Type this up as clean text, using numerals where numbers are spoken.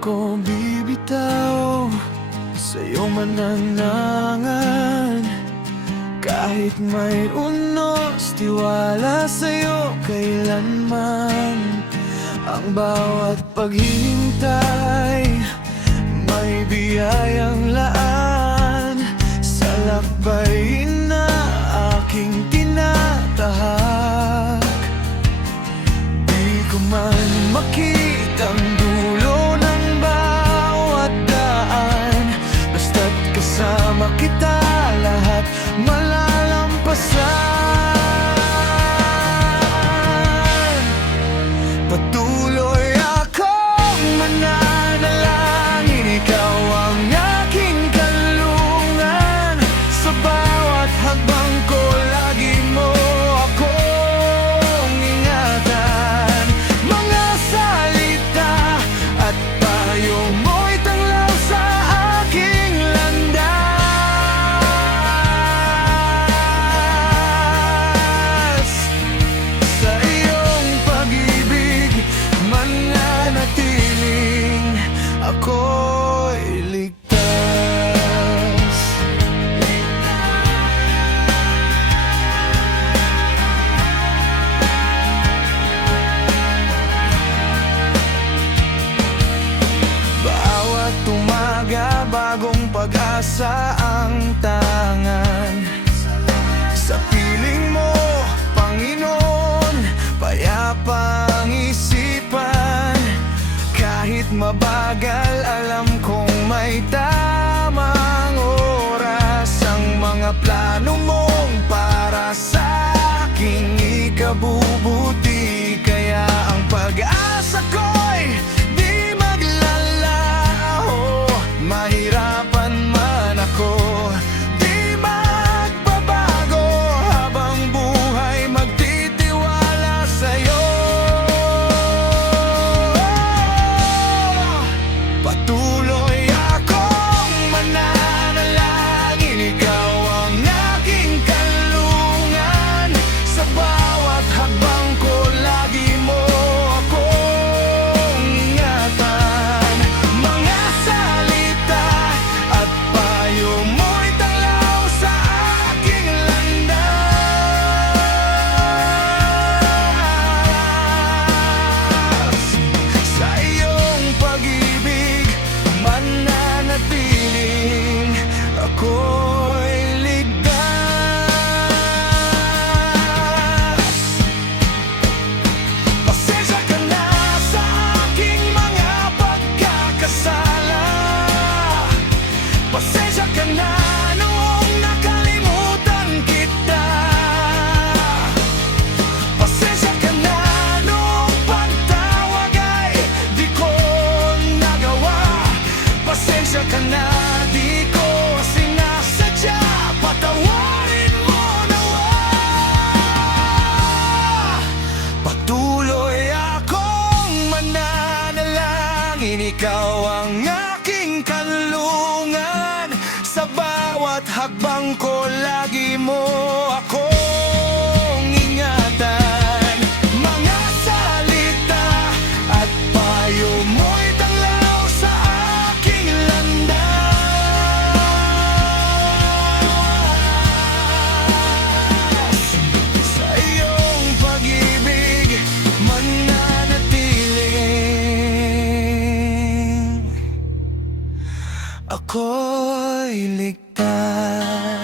ako bibitaw sa iyong mananangan. Kahit may unos, tiwala sa'yo kailanman. Ang bawat paghihintay, may biyayang laan. Sa lakbay na aking tinatahak, di ko man makitang dulo ng bawat daan. Basta't kasama kita, lahat malalampasan. Patuloy akong mananalangin, ikaw ang aking kanlungan. Sa bawat hakbang ko, lagi mo akong ingatan. Mga salita at payo mo'y tanglaw sa aking landas. Sa iyong pag-ibig, mananatiling ako'y ligtas. Bawat umaga, bagong pag-asa ang tangan. Sa piling mo, Panginoon, payapang isipan. Kahit mabagal, alam kong may tamang oras. Ang mga plano mong para sa aking ikabubuti. Kaya ang pag-asa ko'y di maglalaho. Mahirapan man ako, di magbabago. Habang buhay, magtitiwala sa'yo. Patuloy akong mananalangin, ikaw ang aking kanlungan. Sa bawat hakbang ko, lagi mo akong ingatan. Mga salita at payo mo'y tanglaw sa aking landas. Sa iyong pag-ibig, mananatiling ako'y ligtas. Pasensya ka na sa aking mga pagkakasala. Pasensya ka na noong nakalimutan kita. Pasensya ka na noong pagtawag ay di ko nagawa. Pasensya ka na, di ko sinasadya. Patawarin mo nawa. Patuloy akong mananalangin, ikaw ang aking kanlungan. Sa bawat hakbang ko, lagi mo akong ingatan. Mga salita at payo mo'y tanglaw sa aking landas. Sa iyong pag-ibig, mananatiling ako'y ligtas.